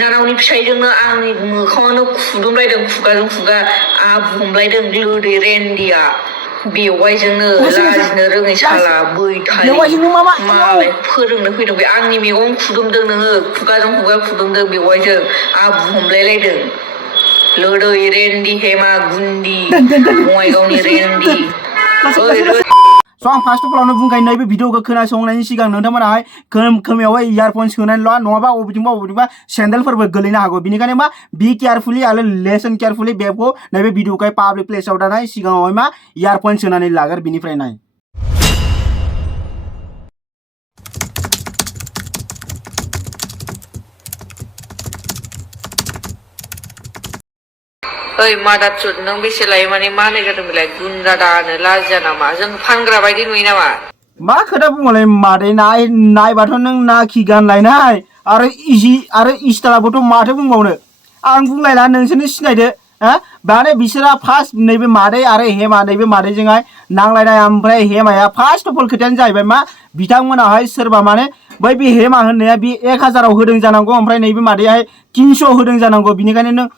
बिनानावनि फिसाइजोंनो आंनि मोखाङानो खुदुमलायदों खुगाजों खुगा आबु हमलायदों लोदे रेन्दिया बेवाइजोंनो लाजिनो रोङै साला बैथालि मालाय फोरोंनो फैदों बे आंनि मेगन खुदुमदों नोङो खुगाजों खुगा खुदुमदों बेवाइजों आबु हमलायलायदों लोदै रेन्दी हेमा गुन्दी बङाइगावनि रेन्दी So आं फार्स्ट अफ अल बुंखायो नैबे भिडिअखौ खोनासंनायनि सिगां नोंथांमोनाहाय खोमायावहाय इयारफन सोनानै ला नङाबा अबेथिंबा सेन्देलफोरबो गोलैनो हागौ बिनिखायनो मा बी केयारफुली आरो लेसन केयारफुली बेखौ नैबे भिडिअखौ पाब्लिक प्लेसाव दानाय सिगाङावहाय मा इयारफन सोनानै लागोर बिनिफ्राय नाय ओइ मादारचोद नों बेसे लायो माने मा होननाय जादों बेलाय गुन्दा दानो लाजिया नामा जों फानग्रा बायदि नुयो नामा मा खोथा बुङोलाय मादै नायबाथ' नों नाखि गानलायनाय आरो इजि आरो इस्टाइलाबोथ' माथो बुंबावनो आं बुंलायला नोंसोरनो सिनायदो हा माने बिसोरा फार्स्ट नैबे मादै आरो हेमा नैबे मादैजोंहाय नांलायनाय ओमफ्राय हेमाया फार्स्ट अफ अल खोथायानो जाहैबाय मा बिथांमोनाहाय सोरबा माने बै बे हेमा होननाया बे 1000 होदों जानांगौ ओमफ्राय नैबे मादैयाहाय 300 होदों जानांगौ बिनिखायनो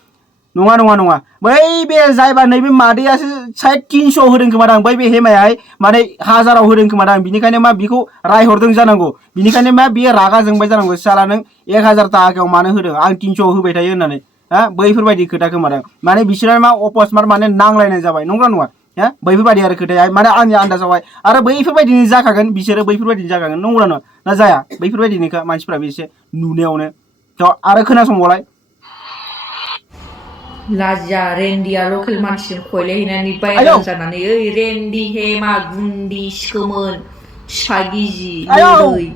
नङा बै बे जायबा नैबे मादैयासो साइड 300 होदों खोमादां बै बे हेमायाहाय माने 1000 होदों खोमादां बिनिखायनो मा बिखौ रायहरदों जानांगौ बिनिखायनो मा बियो रागा जोंबाय जानांगौ साला नों 1000 थाखायाव मानो होदों आं 300 होबाय थायो होननानै हा बैफोरबायदि खोथा खोमादां माने बिसोरा मा अपस्मार माने नांलायनाय जाबाय नंगौना नङा हा बैफोरबायदि आरो खोथाया माने आंनि आन्दाजावहाय आरो बैफोरबायदिनो जाखागोन बिसोरो बैफोरबायदिनो जाखागोन नंगौना नङा ना जाया बैफोरबायदिनो मानसिफ्राबो एसे नुनायावनो थ' आरो खोनासंबावलाय लाजिया रेन्दिया लकेल मानसिजों खयलायहैनानै भाइरेल जानानै ओइ रेन्दी हेमा गुन्दी सिखोमोन सिफागिजि लोदै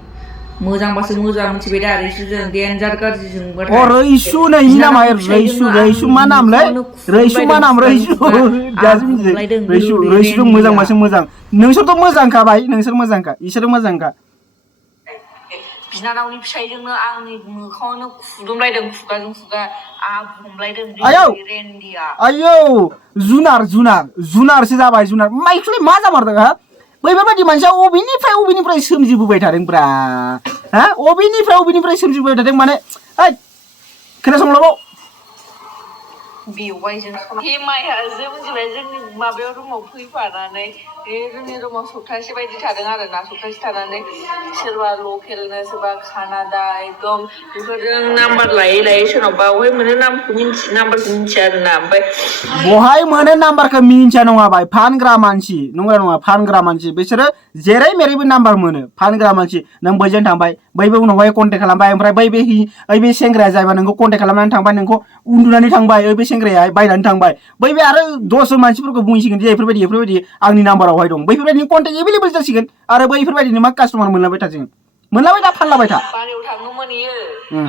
मोजांबासो मोजां मिथिबाय दा रैसुजों देन्जार गाज्रि जोंबाथाय रैसु नैनि नामा रैसु मा नामलै रैसु मा नाम रैसु दासो मिथिदों रैसुजों मोजांबासो मोजां नोंसोरथ' मोजांखा भाई नोंसोर मोजांखा इसोर मोजांखा बिनानावनि फिसाइजोंनो आंनि मोखाङानो खुदुमलायदों खुगाजों खुगा आबु हमलायदों रेन्दिया आयौ जुनारसो जाबाय जुनार माइखौलाय मा जामारदों हा बैफोरबायदि मानसिया अबेनिफ्राय सोमजिबोबाय थादोंब्रा हा अबेनिफ्राय सोमजिबोबाय थादों माने खोनासंलाबाव बेवाइजों हेमायासो मिथिबाय जोंनि माबायाव रुमाव फैफानानै जोंनि रुमाव सप्तासे बायदि थादों आरो ना सप्तासे थानानै सोरबा लकेलनो सोरबा कानाडा एकदम बेफोरजों नाम्बार लायै सोरनावबा बहाय मोनो नाम्बारखौ मिथिया आरो ना ओमफ्राय बहाय मोनो नाम्बारखौ मिथिया नङा भाई फानग्रा मानसि नङा फानग्रा मानसि बिसोरो जेरै मेरैबो नाम्बार मोनो फानग्रा मानसि नों बैजों थांबाय बैबो उनावहाय कन्टेक्ट खालामबाय ओमफ्राय बै बे सेंग्राया जायबा नोंखौ कन्टेक्ट खालामनानै थांबाय नोंखौ उन्दुनानै थांबाय बे सेंग्राया बायनानै थांबाय बै आरो 10 मानसिफोरखौ बुंसिगोन जे बेफोरबायदि आंनि नाम्बारावहाय दं बैफोरबायदिनि कन्टेक्ट एभेलेबल जासिगोन आरो बैफोरबायदिनो मा कास्टमार मोनलाबाय थासिगोन मोनलाबाय था फानलाबाय था बारियाव थाङोमोन इयो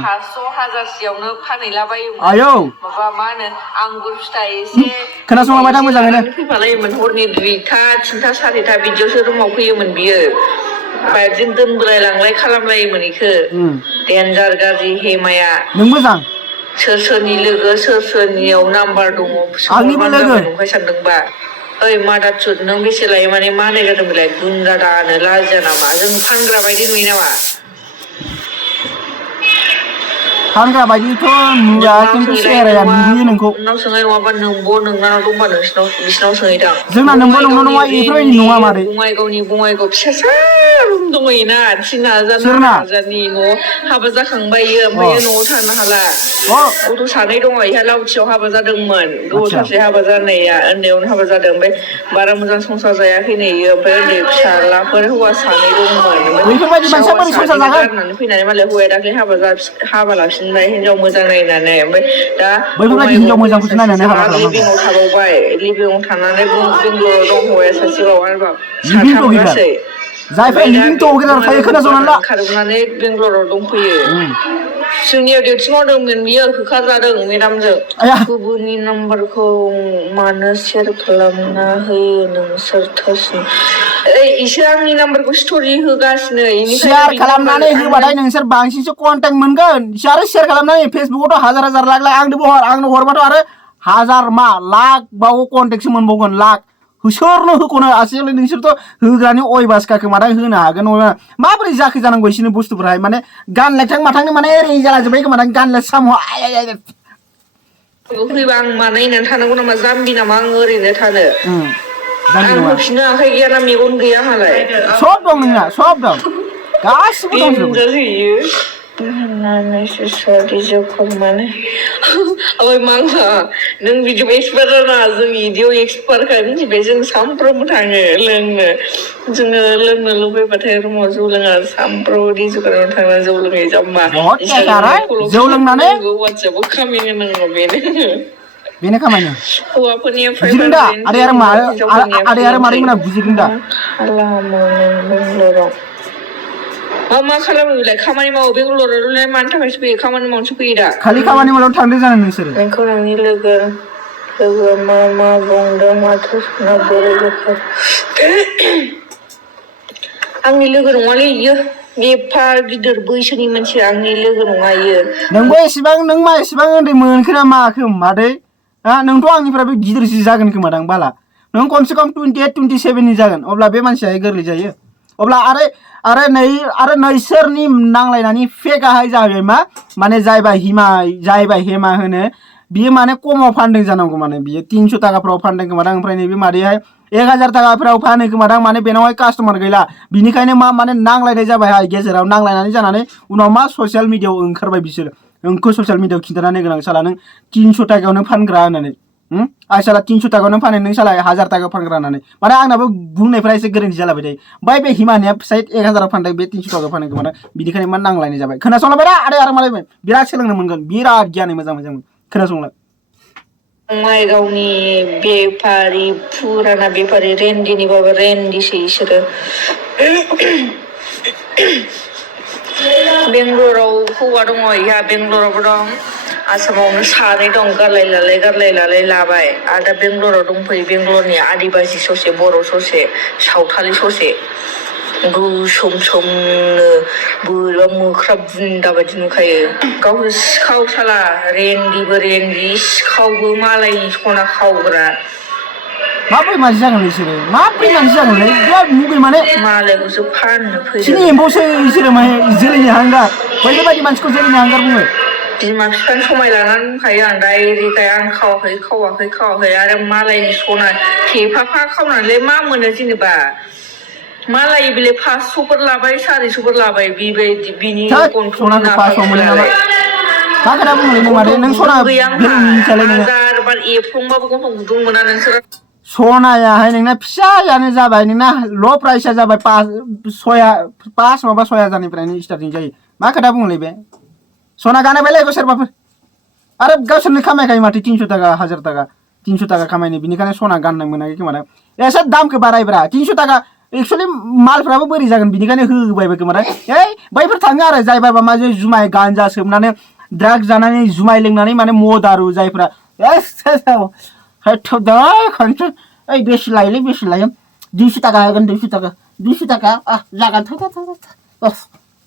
500 1000 फानहैलाबायोमोन आयौ माबा मा होनो आंगुर फिथाइ एसे खोनासंलाबाय था मोजाङैनो फैफालायोमोन हरनि 2टा 3टा 4टा बिदियावसो रुमाव फैयोमोन बियो बाइकजों दोनबोलाय लांलाय खालामलायोमोन इखो देन्जार गाज्रि हेमाया नों मोजां सोरनि लोगो सोरनियाव नाम्बार दङ आंनिबो लोगो नंखाय सानदोंबा ओइ मादारचोद नों बेसे लायो माने मा होननाय जादों बेलाय गुन्दा दानो लाजिया नामा जों फानग्रा बायदि नुयो नामा फानग्रा बायदिथ' नुवा खिन्थु सेहेराया नुयो नोंखौ नोंनाव सोंनाय नङाबा नोंनाव दंबा बिसिनाव सोंहैदां जोंना नोंबो नङा इफोरबायदि नङा मादै बङाइगाव फिसासा रुम दङना 3000-4000नि न'आव हाबा जाखांबाय ओमफ्राय न'आव थानो हाला गथ' 2 दङ इहा लावथियाव हाबा जादोंमोन गोबाव सासे हाबा जानाया उन्दैयावनो हाबा जादों ओमफ्राय बारा मोजां संसार जायाखैनो इयो ओमफ्राय उन्दै फिसालाफोर हौवा 2 दंमोन बैफोरबायदि मानसिया बोरै संसार जागोन गारनानै फैनानै मालाय हौवाया दाख्लै हाबा लाफिनबाय हिनजाव मोजां नायनानै ओमफ्राय दा बैफोरबायदि हिनजाव मोजांखौसो नायनानै हाबा खालामनांगौ लिभिंआव थाबावबाय लिभिंआव थानानै बेंगलराव दं हौवाया सासेबाव आरोबाव लिभिं 3 टुगेदार गासै जायफ्रा लिभिं टुगेदार थायो खोनासंनानै ला खारबोनानै बेंगलराव दंफैयो जोंनियाव डिउटि मावदोंमोन बियो होखारजादों मेदामजों गुबुननि नाम्बारखौ मानो शेयार खालामना होयो नोंसोर इसोर आंनि नाम्बारखौ स्ट'रि होगासिनो शेयार खालामनानै होबाथाय नोंसोर बांसिनसो कन्टेक्ट मोनगोन आरो शेयार खालामनानै फेसबुकआवथ' हाजार लाख आंनो हरबाथ' आरो 1000 मा लाख बाव कन्टेक्टसो मोनबावगोन लाख सोरनो होख'नो आसियालाय नोंसोरथ' होग्रानि अयबासखा खोमादां होनो हागोन नङा माबोरै जाखो जानांगौ इसोरनि बुस्थुफोराहाय माने गानलायथां माथांनो माने ओरै जालाजोब्बाय खोमादां गानलाय साम' फैबा आं मानायनानै थानांगौ नामा जाम्बि नामा आं ओरैनो थानो जाम्बि आं नङा होफिननो आखाइ गैया ना मेगन गैया आंहालाय सब दं नोंना सब दं गासिबो दंजोबो देनजार होयो होननानैसो सरि जोखोम माने ओमफ्राय मांगा नों बिदियाव एक्सपार्ट जाना जों इदियाव एक्सपार्टखा मिथिबाय जों सामफ्रामबो थाङो लोंनो जोङो लोंनो लुबैबाथाय रुमाव जौ लोङा सामफ्रामबो दै जुगाराव थांना जौ लोङै जाम्बा बहुत इन्सटाग्रामाव फल' जौ लोंनानै खालामनांगौ वाट्सएपाव खामायनो नांगौ बेनो खामानिया हौवाफोरनिया बुजिदों दा 500 आदै जेनेबा आरो हिनजावफोरनिया आदै मादै मोना बुजिदों दा खालामो बेंगलराव मा खालामो बेलाय खामानि मावो बेंगलरावलाय मानि थाखायसो फैयो खामानि मावनोसो फैयो दा खालि खामानि मावनायाव थांदों जानो नोंसोरो नोंखौ नोंनि लोगो मा बुंदों माथो सोना बोरै जाखो आंनि लोगो नङालै इयो एफा गिदिर बैसोनि मानसि आंनि लोगो नङा इयो नोंबो एसेबां नों मा एसेबां उन्दै मोनखो ना माखो मादै नोंथ' आंनिफ्रायबो गिदिरसि जागोन खोमादां बाला नों खमसे खम 28 27 नि जागोन अब्ला बे मानसिया गोरलै जायो अब्ला आरो नैसोरनि नांलायनानै फेकाहाय जाबाय मा माने जायबा हेमा होनो बियो माने खमाव फानदों जानांगौ माने बियो 300 थाखाफ्राव फानदों खोमादां ओमफ्राय नैबे मादैहाय 1000 थाखाफ्राव फानो खोमादां माने बेनावहाय कास्टमार गैला बिनिखायनो माने नांलायनाय जाबाय गेजेराव नांलायनानै जानानै उनाव मा ससियेल मिडियाआव ओंखारबाय बिसोर नोंखौ ससियेल मिडियाआव खिन्थानानै गोनां साला नों 300 थाखायावनो फानग्रा होननानै आइ साला 300 थाखायावनो फानो नों साला 1000 थाखायाव फानग्रा होननानै माने आंनाबो बुंनायफ्रा एसे गोरोन्थि जालाबाय थायो बाय बे हिमानिया साइड 1000 फानदों बे 300 थाखायाव फानो खोमादां बिनिखायनो मा नांलायनाय जाबाय खोनासंलाबाय आदै आरो मालाय बिराद सोलोंनो मोनगोन बिराद गियानि मोजां खोनासंलाय माइगावनि बेफारि फुराना बेफारि रेन्दिनिबाबो रेन्दिसो इसोरो बेंगलराव हौवा दङ इहा बेंगलरावबो दं आसामावनो सानै दं गारलाय लालाय लाबाय आरो दा बेंगलराव दंफैयो बेंगलरनि आदिबासि ससे बर' ससे सावथालि ससे गोसोम सोमनो बोरैबा मोख्रा बुन्दा बायदि नुखायो गावसोर सिखाव साला रेन्दिबो रेन्दि सिखावबो मालायनि सना खावग्रा माबोरै मानसि जागोनलै इसोरो माबोरै मानसि जागोनलै बिराद मुगै माने मालायखौसो फाननो सिनि फैदों एम्फौसो इसोरो माने जोलैनि हांगार बैफोरबायदि मानसिखौ जोलैनि हांगार बुङो बिमा बिफानि समाय लानानै बुंखायो आं डाइरेक्टहाय आं खावाखै आरो मालायनि सना थेफाफा खावनानैलाय मा मोनो जेनेबा मालाय बेलाय 500फोर लाबाय 400फोर लाबाय बेबायदि बिनि थोद गन्थंनि सनाखौ नाफा 500 मोनो नामा खुलालाय मा खोथा बुङोलै नों मादै गन्थं नों सना गुदुं गैया आंहा भेलु मिथियालै नोङो हाजार बार एफ्लंबाबो गन्थं गुदुं मोना नोंसोरो सनायाहाय नोंना फिसायानो जाबाय नोंना ल' प्राइसआ जाबाय 5,000निफ्रायनो स्टार्टिं जायो मा खोथा बुङोलै बे सना गानो बेलाय सोरबाफोर आरो गावसोरनो खामायखायो माथो 300 थाखा 1000 थाखा 300 थाखा खामायनो बिनिखायनो सना गाननो मोनाखै खोमादां एसे दामखौ बारायब्रा 300 थाखा एक्चुअलि मालफ्राबो बोरै जागोन बिनिखायनो होबायबो खोमादां बैफोर थाङो आरो जायबा मा जुमाय गान्जा सोबनानै ड्राग्स जानानै जुमाय लोंनानै माने मदारु जायफ्रा बेसे लायो 200 थाखा होगोन 200 थाखा जागोन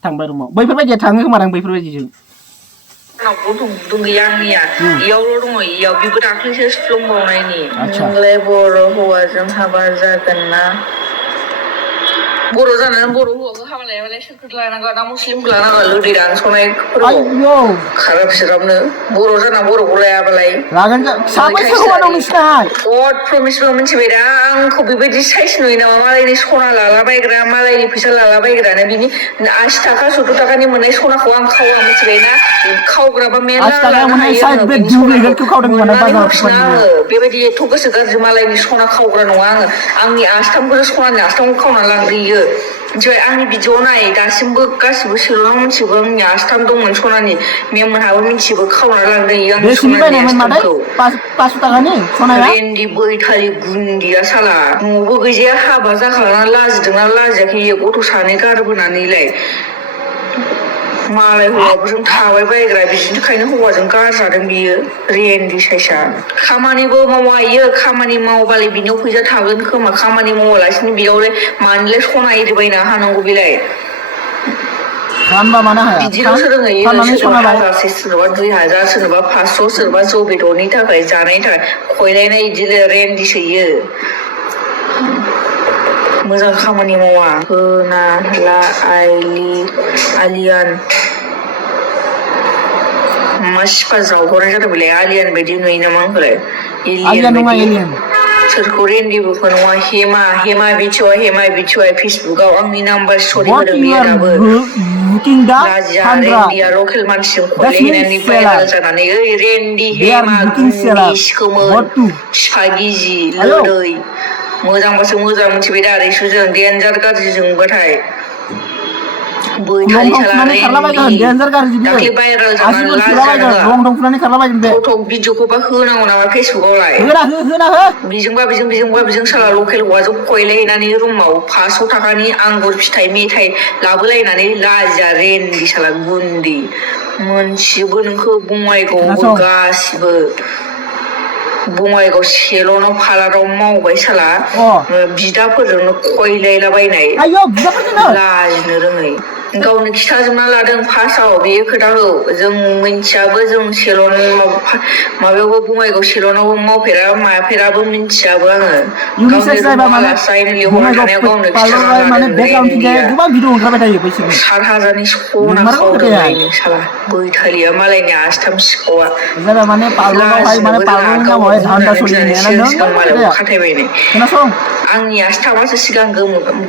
थांबाय रुमाव बैफोरबायदिया थाङो खोमादां बैफोरबायदिजों गन्थं गुदुं गैया आंनिया इयावल' दङ इयाव बेबो दाख्लैसो सुफ्लंबावनायनि नोंलाय बर' हौवाजों हाबा जागोन ना बर' जानानै बर' हौवाखौ हाबा लायाबालाय सोरखौ लानांगौ ना मुस्लिमखौ लानांगौ लोदै दानस'नाय फोरबोआव खाराब सिराबनो बर' जाना बर'खौ लायाबालाय लागोन साबैसे हौवा दं नोंसिनाहाय गड प्रमिसबो मिथिबाय दा आंखौ बेबायदि साइस नुयो नामा मालायनि सना लालाबायग्रा मालायनि फैसा लालाबायग्रानो बिनि 80 थाखा 70 थाखानि मोननाय सनाखौ आं खावा मिथिबायना खावग्राबा मेरला लानो हायो आङो बिनि सनाखौ मोननानै होफिना आङो बेबायदि एथ' गोसो गाज्रि मालायनि सना खावग्रा नङा आङो आंनि आस्थामखौसो सनानि आस्थामखौ खावनानै लांग्रोयो मिथिबाय आंनि भिडिअ नाय दासिमबो गासिबो सोरनाव मिथिगौ आंनि आस्थाम दंमोन सनानि मेमोनहाबो मिथिजोबो खावनानै लांग्रोयो आंनि सनानि आस्थामखौ 500 थाखानि सनाया रेन्दि बैथारि गुन्दिया साला न'बो गैजाया हाबा जाखांना लाजिदोंना लाजियाखै गथ' सानै गारबोनानैलाय मालाय हौवाफोरजों थाबाय बायग्रा बिदिखायनो हौवाजों गारजादों बियो रेन्दि साइसा खामानिबो मावा इयो खामानि मावबालाय बिनियाव फैसा थागोन खोमा खामानि मावालासिनो बेयावलाय मानोलाय सना एरि बायना हानांगौ बेलाय फानबा मानो हाया बिदिल'सो रोङो फाननानै सोरबा सना 1000 सोरबा 2000 सोरबा 500 सोरबा जौ बेदरनि थाखाय जानायनि थाखाय खयलायनाय इदिनो रेन्दिसो इयो मोजां खामानि मावा होना ला आलियान मा सिफा जावहरनाय जादों बेलाय आलियान बायदि नुयो नामा आंखौलाय आलियान नङा बायदि एलियान सोरखौ रेन्डिबोखौ नङा हेमा बिटिवाइ फेसबुकाव आंनि नाम्बार स्टरि what होदों you बियो are दाबो looking the लाजिया Sandra रेन्डिया लकेल मानसिजों that means खलेहैनानै seller भाइरेल जानानै ओइ रेन्डि they are Hema looking गुन्नि seller सिखोमोन what to सिफा गिजि ayo लोदै मोजांबासो मोजां मिथिबाय दा रैसुजों देनजार गाज्रि जोंबाथाय लं बैथालि थं साला फुनानै रेन्डि खारलाबायगोन देन्जार गाज्रि बियो दाख्लै भाइरेल जानानै आसिफोर लाजिया सोलाबायगोन नोङो लं थं फुनानै खारलाबायगोन बे फट' भिडिअखौबा होनांगौ नामा फेसबुकावलाय होना हो बिजों साला लकेल हौवाजों खयलायहैनानै रुमाव 500 थाखानि आंगुर फिथाइ मेथाइ लाबोलायनानै लाजिया रेन्डि साला गुन्दी मोनथिजोबो नोंखौ बङाइगावआवबो खोनासं गासिबो बङाइगाव सेलनाव पार्लाराव मावबाय साला अ बिदाफोरजोंनो खयलायलाबायनाय आयो बिदाफोरजोंनो लाजिनो रोङै गावनो खिथाजोबना लादों फार्स्टआव बेयो खोथाखौ जों मिन्थियाबो जों सेलन माबायावबो बङाइगाव सेलनावबो माफेराबो मिन्थियाबो आङो गावनि इउनिसेक्स जाहैबा रुमाव माने आलासिनो लिंहरबाय बङाइगाव थानायाव गावनो खिथाना पार्लारावहाय माने लादों बेकग्राउन्डथिंजाय रेन्डिया गोबां भिडिअ ओंखारबाय थायो बैसोरनि 7,000नि सना नंमारगौ खोथाया खावदोंलायनो साला बैथालिया मालायनि आस्थाम सिखावा जाबाय माने पार्लरावहाय माने लाजिनोबो रोङा पार्लरनि गावबा नामावहाय धान्दा बुंनानै सोलियो बिनानै होननायानो सिगां नंमारगौ मालायखौ खोथाया खाथायबायनो खोनासं आंनि आस्थामासो सिगां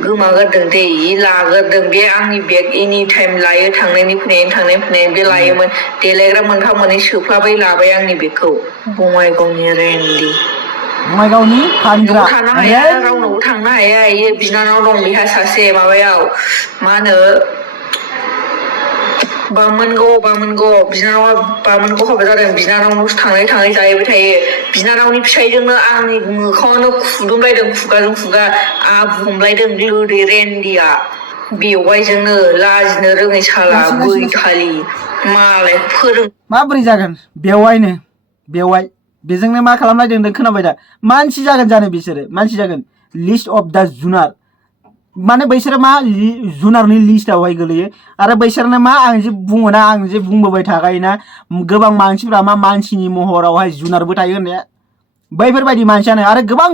गोमागोरदों दै लाग्रोदों बे आंनि बेग एनि टाइम लायो थांनायनि फैनायनि बे लायोमोन देलायग्रा मोनफा मोननै सोफ्लाबाय लाबाय आंनि बेगखौ बङाइगावनि रेन्डि बङाइगावनि न'आव फानग्रा थानो हाया रेन रावनावबो थांनो हाया इयो बिनानाव दं बेहा सासे माबायाव मा होनो बामोनगाव बिनानावा बामोनगाव हाबा जादों बिनानावनावसो थाङै जाहैबाय थायो बिनानावनि फिसायजोंनो आंनि मोखाङावनो खुदुमलायदों खुगाजों खुगा आबु हमलायदों लोदै रेन्डिया बेवाइजोंनो लाजिनो रोङै साला लासै बैथालि मालाय फोरों माबोरै जागोन बेवाइ बेजोंनो मा खालामलायदों होनदों खोनाबाय दा मानसि जागोन जानो बिसोरो मानसि जागोन लिस्ट अफ दा जुनार माने बैसोरो मा जुनारनि लिस्टआवहाय गोलैयो आरो बैसोरनो मा आं जे बुङोना आं जे बुंबोबाय थाखायोना गोबां मानसिफ्रा मा मानसिनि महरावहाय जुनारबो थायो होननाया बैफोरबायदि मानसियानो आरो गोबां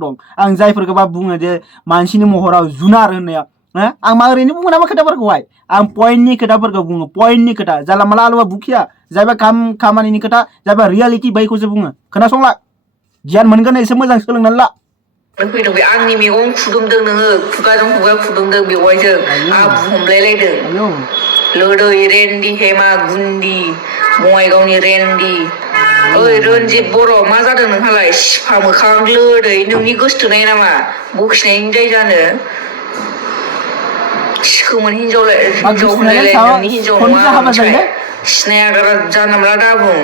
दं आं जायफोरखौबा बुङो जे मानसिनि महराव जुनार होननाया आं मा ओरैनो बुङो नामा खोथाफोरखौहाय आं पइन्टनि खोथाफोरखौ बुङो पइन्टनि खोथा जाला माला आलुवा बुखिया जायबा खामानिनि खोथा जायबा रियालिटि बैखौसो बुङो खोनासंला गियान मोनगोन एसे मोजां सोलोंनानै ला फैदों बे आंनि मेगन खुदुमदों नोङो खुगाजों खुगा खुदुमदों बेवाइजों आबु हमलायलायदों आयौ लोदै रेन्डि हेमा गुन्दी बङाइगावनि रेन्डि ओइ रन्जित बर' मा जादों नोंहालाय सिफा मोखां लोदै नोंनि गोसोथोनाय नामा बखिनायनि दाय जानो सिखोमोन हिनजाव गोसोनायालाय होनलायलाय नोंनि हिनजाव नङा खनबेसे आं हाबा मिथिबाय जायोलै सिनायागारा जानला मोनला दाबुं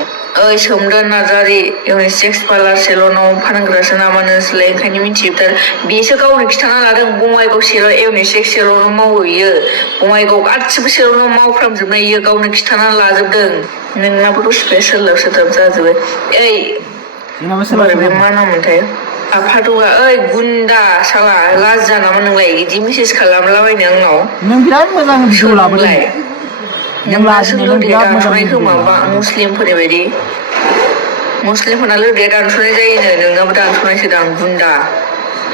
ओइ सोमदोन नार्जारि इउनिसेक्स पार्लार सेलनाव फानग्रासो नामा नोंसोरलाय ओंखायनो मिथिजोबथार बेसो गावनो खिथाना लादों बङाइगाव इउनिसेक्स सेलनाव मावो इयो बङाइगाव गासिबो सेलनाव मावफ्रामजोबनाय इयो गावनो खिथाना लाजोबदों नोंनाबो दसे सोलाब जाजोबो ओइ जोंनाबो बे सोलाब मा नाममोनथाय आफादुगा ओइ गुन्दा साला लाजिया नामा नोंलाय इदि मेसेज खालामलाबायनो आंनाव नों बिराद मोजां भिडिअ सोर लाबोदों नोंलाय नों नोंनासो लाजिनायजों लोदे बिराद मोजां दानस'नाय भिडिअ खोमा बा लाबोदों मुस्लिमफोरनि बायदि मुस्लिमफोरना लोदे दानस'नाय जायोनो नोंनाबो दानस'नायसो दां गुन्दा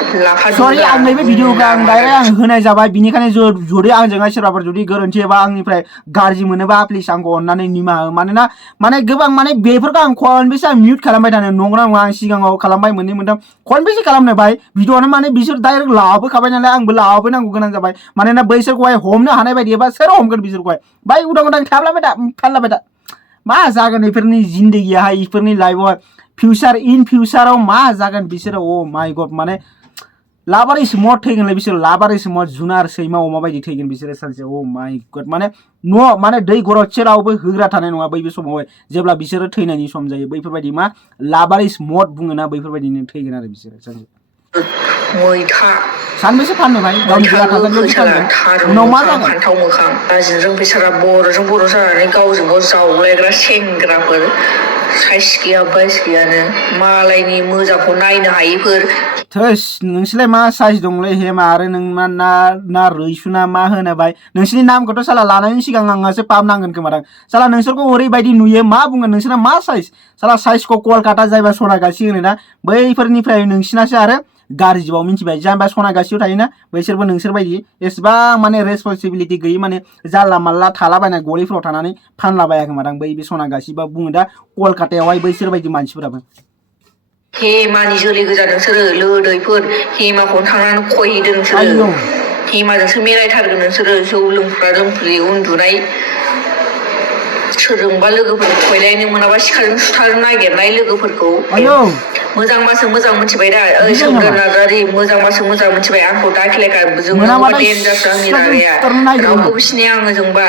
लाफा सरि दुगा आं नैबे भिडिअखौ गुन्दा आं मादार डाइरेक्ट आं होनाय जाबाय बिनिखायनो जुदि आंजोंहाय सोरबाफोर जुदि गोरोन्थि एबा आंनिफ्राय गाज्रि मोनोबा प्लिज आंखौ अननानै निमाहा हो मानोना माने गोबां माने बेफोरखौ आं खनबेसे आं मिउट खालामबाय थानो नंगौना नङा आं सिगाङाव खालामबाय मोननै मोनथाम खनबेसे खालामनो भाई भिडिअआनो माने बिसोर डाइरेक्ट लाबोखाबाय नालाय आंबो लाबोनांगौ गोनां जाबाय मानोना बैसोरखौहाय हमनो हानाय बायदि एबा सोर हमगोन बिसोरखौहाय भाई उदां उदां थाब्लाबाय दा फानलाबाय दा मा जागोन बेफोरनि जिन्दगियाहाय बेफोरनि लाइफआवहाय इन फिउचाराव मा जागोन बिसोरो अ माय गड माने लाबारै स्मट थैगोनलै बिसोर लाबारै स्मट जुनार सैमा अमा बायदि थैगोन बिसोरो सानसे अ माय गड माने न' माने दै गरदसे रावबो होग्रा थानाय नङा बै समावहाय जेब्ला बिसोरो थैनायनि सम जायो बैफोरबायदि मा लाबारै स्मट बुङोना बैफोरबायदिनो थैगोन आरो बिसोरो सानसे मैथा सानबेसे फाननो भाई गावनि देहा थासान्दियावसो फानगोन उनाव मा जागोन फान्थाव मोखां लाजिनो रोंफैसारा बर'जों बर' जानानै गावजों गाव जावलायग्रा सेंग्राफोर साइस गैया बाइस गैयानो मालायनि मोजांखौ नायनो हायिफोर थोस नोंसोरलाय मा साइज दंलै हेमा आरो नों मा ना रैसुना मा होनो भाई नोंसोरनि नामखौथ' साला लानायनि सिगां आंहासो पाप नांगोन खोमादां साला नोंसोरखौ ओरैबायदि नुयो मा बुंगोन नोंसोरना मा साइज साला साइजखौ कलकाता जायबा सनागासि होनो ना बैफोरनिफ्राय नोंसिनासो आरो गाज्रिबाव मिथिबाय जाम्बा सनागासियाव थायोना बैसोरबो नोंसोर बायदि एसेबां माने रेसपन्सिबिलिटि गैयै माने जानला मानला थालाबायनाय गलिफोराव थानानै फानलाबायाखै मादां बै बे सनागासिबा बुङो दा कलकातायावहाय बैसोर बायदि मानसिफोराबो हेमानि जोलै गोजा नोंसोरो लोदैफोर हेमाखौनो थांनानै खयहैदों नोंसोरो हेमाजोंसो मिलायथारगोन नोंसोरो जौ लोंफ्रा लोंफ्रि उन्दुनाय सोरजोंबा लोगोफोर खयलायनो मोनाबा सिखाजों सुथारनो नागिरनाय लोगोफोरखौ मोजांबासो मोजां मिथिबाय दा ओइ सोमदोन नार्जारि मोजांबासो मोजां मिथिबाय आंखौ दाखिलायखा जोंबा देनजारसो आंनि रागाया रावखौबो सिनाया आङो जोंबा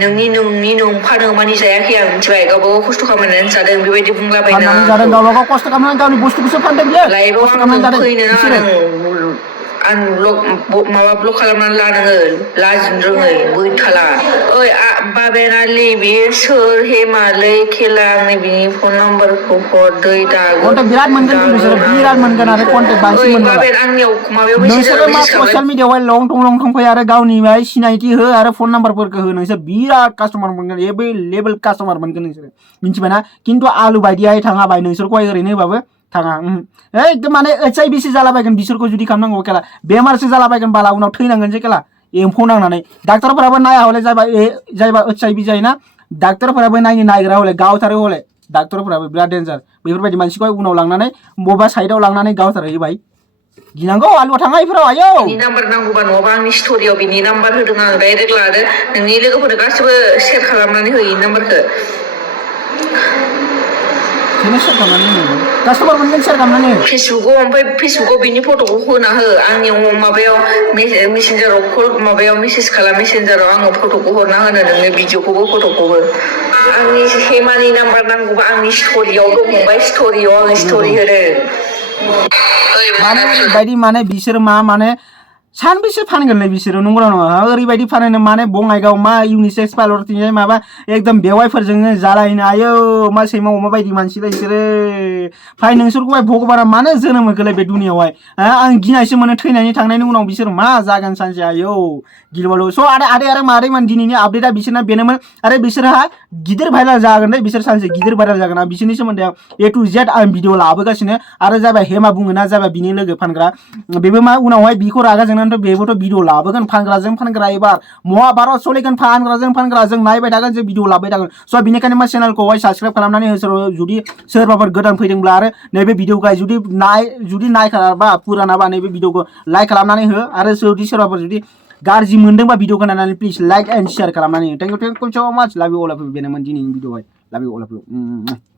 नोंनि नंफा नोमानि जायाखै आं मिथिबाय गावबा गाव खस्थ' खालामनानै जादों बेबायदि बुंलाबायना गावबा गाव खस्थ' खालामनानै गावनि बुस्थुखौसो फानदों बियो लाइफआव आं फैनो नाङा नों आं माबा ब्लक खालामनानै ला नोङो लाजिनो रोङै बैथाला ओइ बाबेनालि बेयो सोर हेमालै खेला आंनि बिनि फन नाम्बारखौ हर दै दागोन बिराद मोनगोन खिन्थु बिसोरो बिराद मोनगोन आरो कन्टेक्ट बांसिन ओइ मोनगोन बाबेन आंनियाव माबायाव नोंसोरो मा ससियेल मिडियाआवहाय लंथं फै आरो गावनि सिनायथि हो आरो फन नाम्बारफोरखौ हो नोंसोर बिराद कास्टमार मोनगोन एभेलेबल कास्टमार मोनगोन नोंसोरो मिथिबायना खिन्थु आलु बायदिहाय थाङा बाय नोंसोरखौहाय ओरैनो होबाबो थाङा एकदम माने HIV जालाबायगोन बिसोरखौ जुदि खालामनांगौ खेला बेमारसो जालाबायगोन बाला उनाव थैनांगोनसो खेला एम्फौ नांनानै डाक्टारफोराबो नाया हले जायबा HIV जायोना डाक्टारफोराबो नायग्रा हले गावथारो हले डाक्टारफोराबो बिराद डेन्जार बेफोरबायदि मानसिखौहाय उनाव लांनानै बबेबा साइडआव लांनानै गावथारहैबाय गिनांगौ आलुआ थाङा इफोराव आयौ बिनि नाम्बार नांगौबा नङाबा आंनि स्ट'रियाव बिनि नाम्बार होदों आं डाइरेक्ट लादो नोंनि लोगोफोरनो गासिबो शेयार खालामनानै होयो नाम्बारखौ कास्टमार मोनगोन शेयार खालामनानै फेसबुकाव बिनि फट'खौ होना हो आंनि माबायाव मेसेन्जाराव माबायाव मेसेज खालाम मेसेन्जाराव आङो फट'खौ हरना होनो नोंनो भिडिअखौबो फट'खौबो आंनि हेमानि नाम्बार नांगौबा आंनि स्ट'रियाव दं फंबाय स्ट'रियाव आङो स्ट'रि होदों ओरैबायदि माने बिसोर माने सानबेसे फानगोनलै बिसोरो नंगौना नङा ओरैबायदि फानो माने बङाइगाव मा इउनिसेक्स पार्लारथिंजाय माबा एकदम बेवाइफोरजोंनो जालायनो आयौ मा सैमा अमा बायदि मानसिलाय बिसोरो फाय नोंसोरखौहाय भगबाना मानो जोनोम होखोलाय बे दुनियावहाय आं गिनायसो मोनो थैनायनि थांनायनि उनाव बिसोर मा जागोन सानसे आयौ गिलबाल' स' आदै आरो मादैमोन दिनैनि आपडेटआ बिसोरना बेनोमोन आरो बिसोरहा गिदिर भाइराल जागोन दे बिसोर सानसे गिदिर भाइराल जागोन आं बिसोरनि सोमोन्दै A to Z आं भिडिअ लाबोगासिनो आरो जाबाय हेमा बुङोना जाबाय बिनि लोगो फानग्रा बेबो मा उनावहाय बिखौ रागा जोंनानैथ' बेबोथ' भिडिअ लाबोगोन फानग्राजों फानग्रा एबार महाभारत सोलिगोन फानग्राजों फानग्रा जों नायबाय थागोन जों भिडिअ लाबाय थागोन स' बिनिखायनो मा चेनेलखौहाय साबसक्राइब खालामनानै हो जुदि सोरबाफोर गोदान फैदोंब्ला आरो नैबे भिडिअखौ जुदि नायखाबा पुरानाबा नैबे भिडिअखौ लाइक खालामनानै हो आरो जुदि सोरबाफोर जुदि गाज्रि मोनदोंबा भिडिअखौ नायनानै प्लिज लाइक एन्ड शेयार खालामनानै हो थेंक इउ सो माच लाभ इउ अल अफ इउ बेनोमोन दिनैनि भिडिअआवहाय लाभ इउ अल अफ इउ